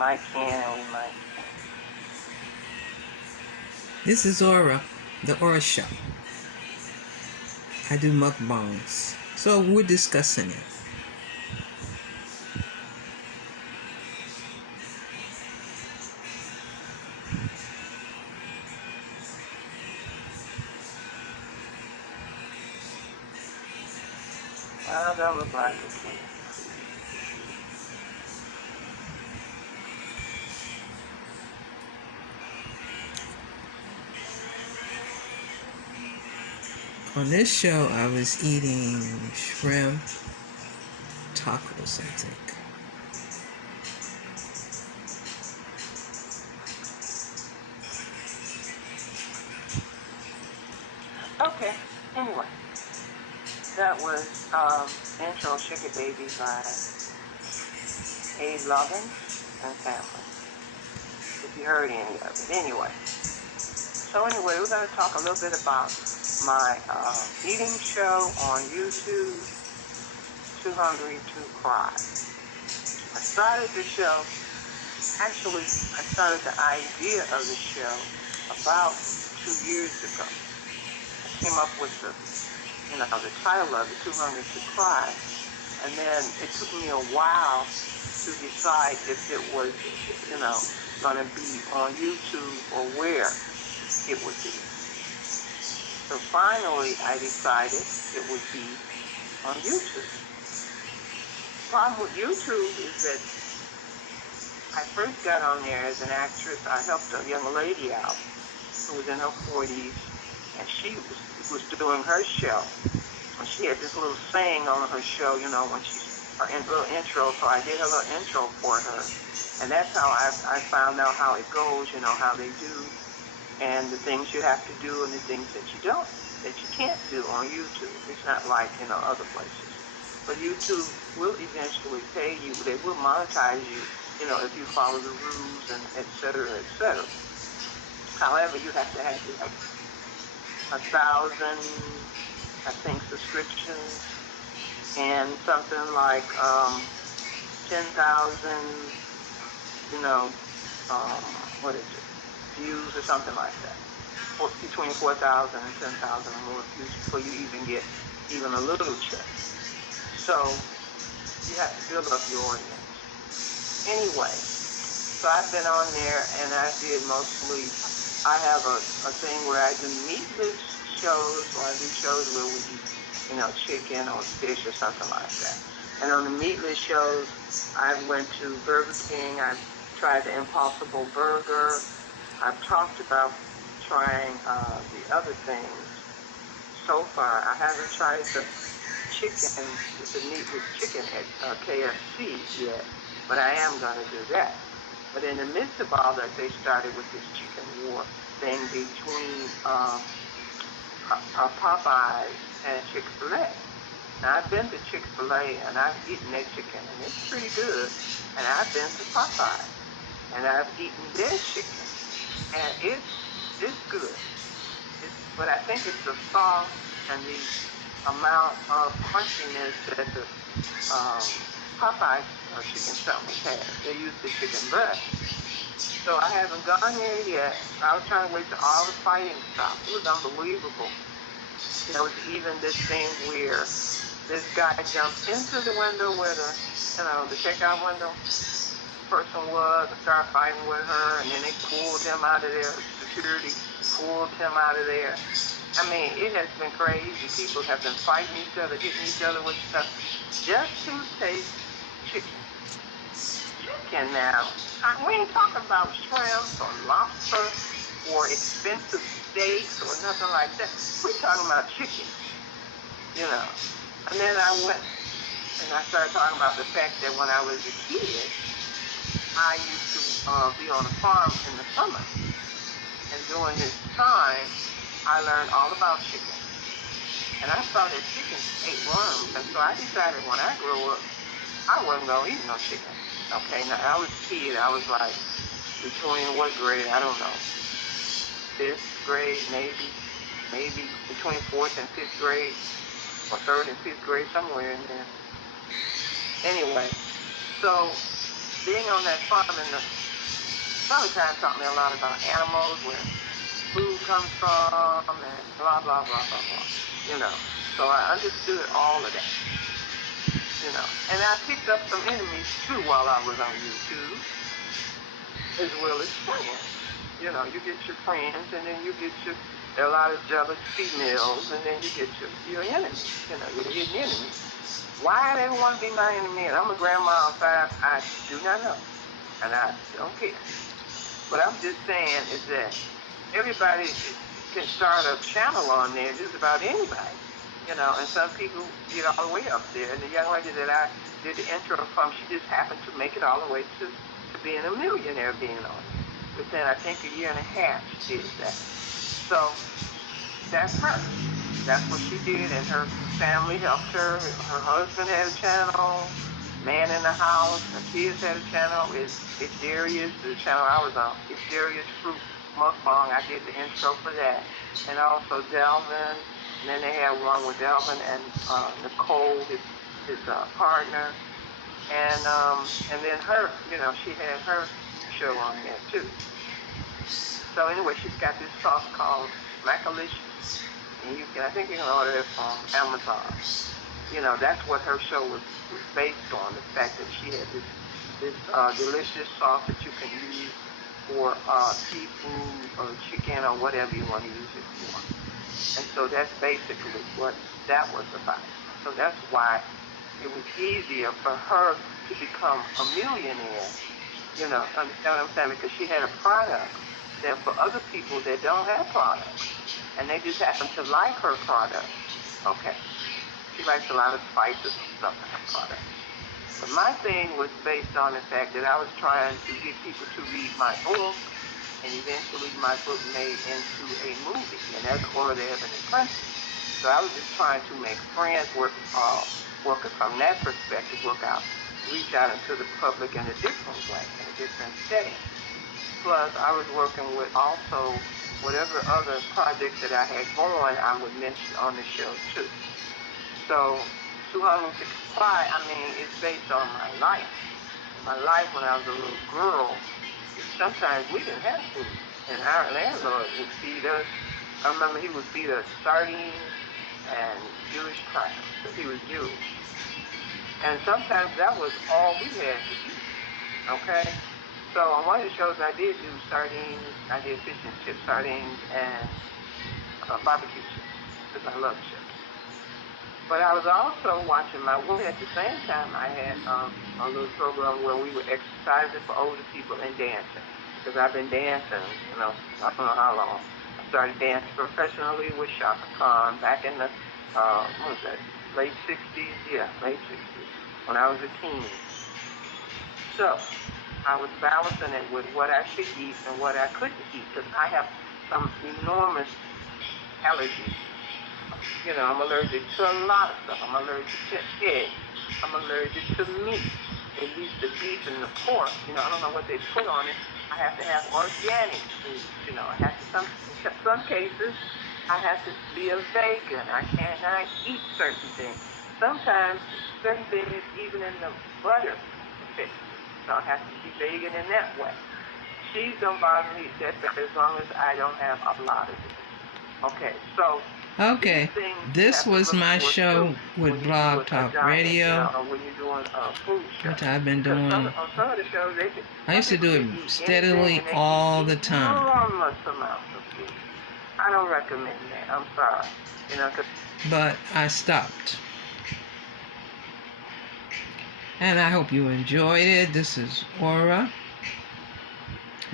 might can and we might. This is Aura, the Aura Show. I do mukbangs, so we're discussing it. Well, that look like it. On this show, I was eating shrimp tacos, I think. Okay. Anyway, that was Intro Sugar Baby by Abe Lovin and family. If you heard any of it. Anyway. So anyway, we're going to talk a little bit about my eating show on YouTube, Too Hungry to Cry. I started the show, actually, I started the idea of the show about 2 years ago. I came up with the title of it, Too Hungry to Cry. And then it took me a while to decide if it was, going to be on YouTube or where it would be. So finally, I decided it would be on YouTube. The problem with YouTube is that I first got on there as an actress. I helped a young lady out who was in her 40s, and she was doing her show. And she had this little saying on her show, when her little intro. So I did a little intro for her, and that's how I found out how it goes. How they do, and the things you have to do, and the things that you can't do on YouTube. It's not like other places. But YouTube will eventually pay you. They will monetize you, if you follow the rules and et cetera, et cetera. However, you have to have like 1,000, I think, subscriptions and something like 10,000, what is it, views or something like that. Between 4,000 and 10,000 or more views before you even get even a little check. So you have to build up your audience. Anyway, so I've been on there and I did mostly, I have a thing where I do meatless shows, or I do shows where we eat, chicken or fish or something like that. And on the meatless shows, I went to Burger King. I've tried the Impossible Burger. I've talked about trying the other things. So far, I haven't tried the chicken, the meatless chicken at KFC yet, but I am going to do that. But in the midst of all that, they started with this chicken war thing between Popeyes and Chick-fil-A. Now, I've been to Chick-fil-A, and I've eaten their chicken, and it's pretty good. And I've been to Popeyes, and I've eaten their chicken, and it's good. But I think it's the sauce and the amount of crunchiness that the Popeyes chicken sandwich has. They use the chicken breast. So I haven't gone there yet. I was trying to wait till all the fighting stopped. It was unbelievable. There was even this thing where this guy jumped into the window where the checkout window person was, and started fighting with her, and then they pulled him out of there. Security pulled him out of there. I mean, it has been crazy. People have been fighting each other, hitting each other with stuff, just to taste chicken. Chicken now. We ain't talking about shrimp or lobster or expensive steaks or nothing like that. We're talking about chicken, And then I went and I started talking about the fact that when I was a kid, I used to be on a farm in the summer. And during this time, I learned all about chicken. And I saw that chickens ate worms. And so I decided when I grew up, I wasn't going to eat no chicken. Okay, now I was a kid. I was like between what grade? I don't know. 5th grade, maybe between 4th and 5th grade, or 3rd and 5th grade, somewhere in there. Anyway, so being on that farm in the summertime taught me a lot about animals, where food comes from, and blah, blah, blah, blah, blah. So I understood all of that, And I picked up some enemies, too, while I was on YouTube, as well as friends. You get your friends, and then you get there are a lot of jealous females, and then you get your enemies, your hidden enemies. Why they want to be my enemy? And I'm a grandma of 5, I do not know, and I don't care. What I'm just saying is that everybody can start a channel on there, just about anybody, and some people get all the way up there. And the young lady that I did the intro from, she just happened to make it all the way to being a millionaire being on it. Within, I think, a year and a half, she did that. So that's her. That's what she did, and her family helped her. Her husband had a channel, man in the house, her kids had a channel. It's Darius, the channel I was on. It's Darius Fruit Mukbang. I did the intro for that. And also Delvin. And then they had one with Delvin and Nicole, his partner. And then her, she had her show on there too. So anyway, she's got this sauce called Macalicious. And I think you can order it from Amazon. That's what her show was based on, the fact that she had this delicious sauce that you can use for seafood or chicken or whatever you want to use it for. And so that's basically what that was about. So that's why it was easier for her to become a millionaire. Understand what I'm saying? Because she had a product that for other people that don't have products, and they just happen to like her product. Okay. She likes a lot of spices and stuff in her product. But my thing was based on the fact that I was trying to get people to read my book, and eventually my book made into a movie, and that's Order the Ebony Princess. So I was just trying to make friends working from that perspective, reach out into the public in a different way, in a different setting. Plus, I was working with also whatever other projects that I had going, I would mention on the show too. So, 265, it's based on my life. My life when I was a little girl. Sometimes we didn't have food, and our landlord would feed us. I remember he would feed us sardines and Jewish crackers, because he was Jewish. And sometimes that was all we had to eat, okay? So on one of the shows I did do sardines, I did fish and chip sardines and barbecue chips, because I love chips. But I was also watching my weight at the same time. I had a little program where we were exercising for older people and dancing. Because I've been dancing, I don't know how long. I started dancing professionally with Shaka Khan back in the, late 60s? Yeah, late 60s, when I was a teen. So I was balancing it with what I should eat and what I couldn't eat, because I have some enormous allergies. I'm allergic to a lot of stuff. I'm allergic to eggs. I'm allergic to meat, at least the beef and the pork. I don't know what they put on it. I have to have organic foods. I have to, some cases, I have to be a vegan. I cannot eat certain things. Sometimes, certain things, even in the butter, so I have to be vegan in that way. Cheese don't bother me as long as I don't have a lot of it. Okay, so. Okay, this was my show with Blog Talk Radio, which I've been doing. I used to do it steadily all the time. Enormous amounts of food. I don't recommend that. I'm sorry. But I stopped. And I hope you enjoyed it. This is Aura.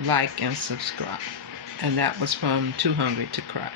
Like and subscribe. And that was from Too Hungry to Cry.